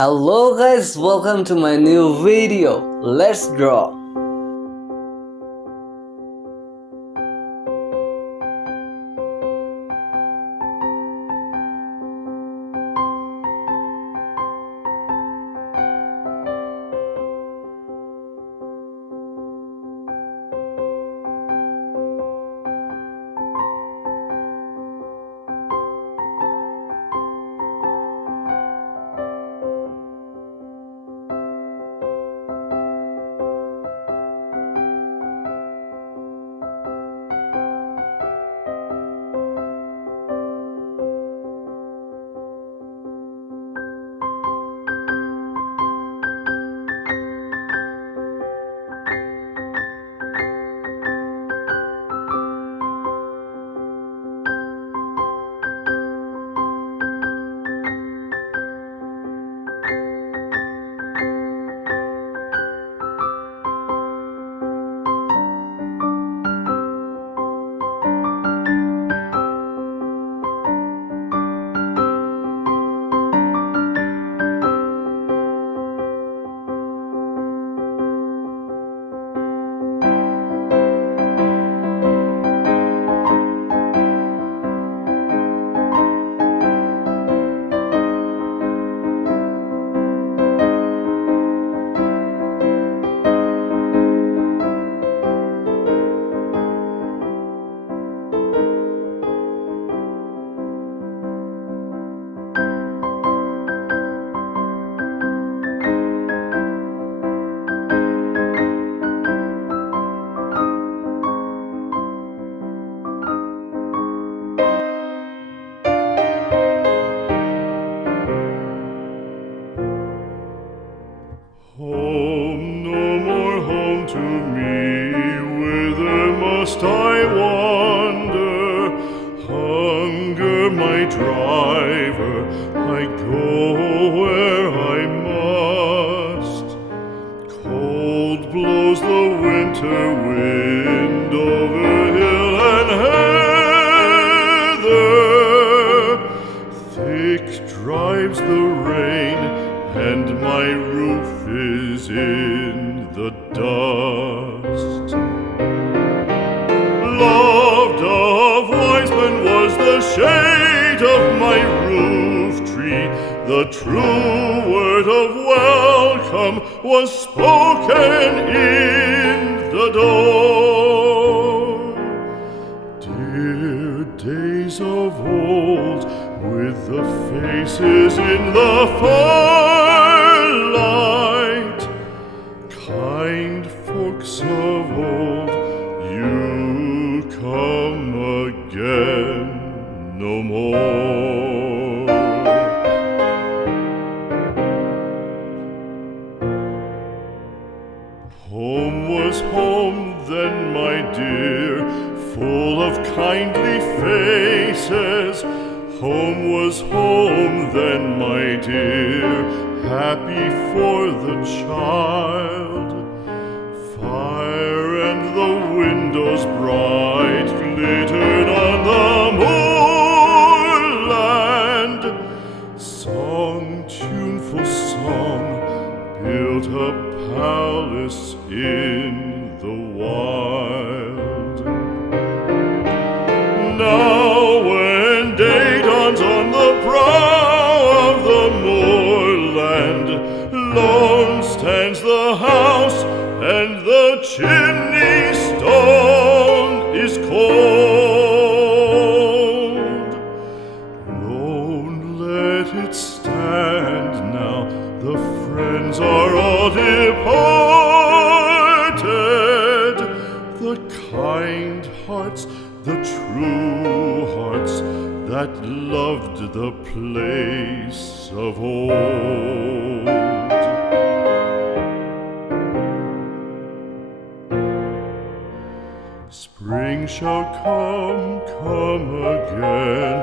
Hello guys, welcome to my new video. Let's draw. Home, no more home to me, whither must I wander? Hunger, my driver, I go where I must. Cold blows the winter wind over hill and heather, thick drives the rain, and my roof is in the dust. Loved of wise men was the shade of my roof tree. The true word of welcome was spoken in the door. Dear days of old, with the faces in the firelight, kind folks of old, you come again no more. Home was home then, my dear, full of kindly faces. Home was home then, my dear, happy for the child. Fire and the windows bright glittered on the moorland. Song, tuneful song, built a palace in the wild. Now when day dawns on the brow of the moorland, lone stands the house, and the chimney stone is cold. Lone let it stand now, the friends are all departed. The kind hearts, the true hearts, that loved the place of old. Spring shall come, come again,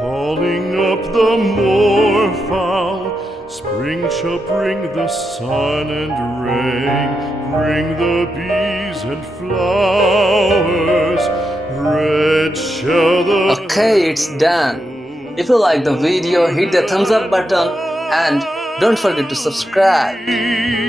calling up the moorfowl. Spring shall bring the sun and rain, bring the bees and flowers. Red shall the Okay, it's done. If you like the video, hit the thumbs up button and Don't forget to subscribe.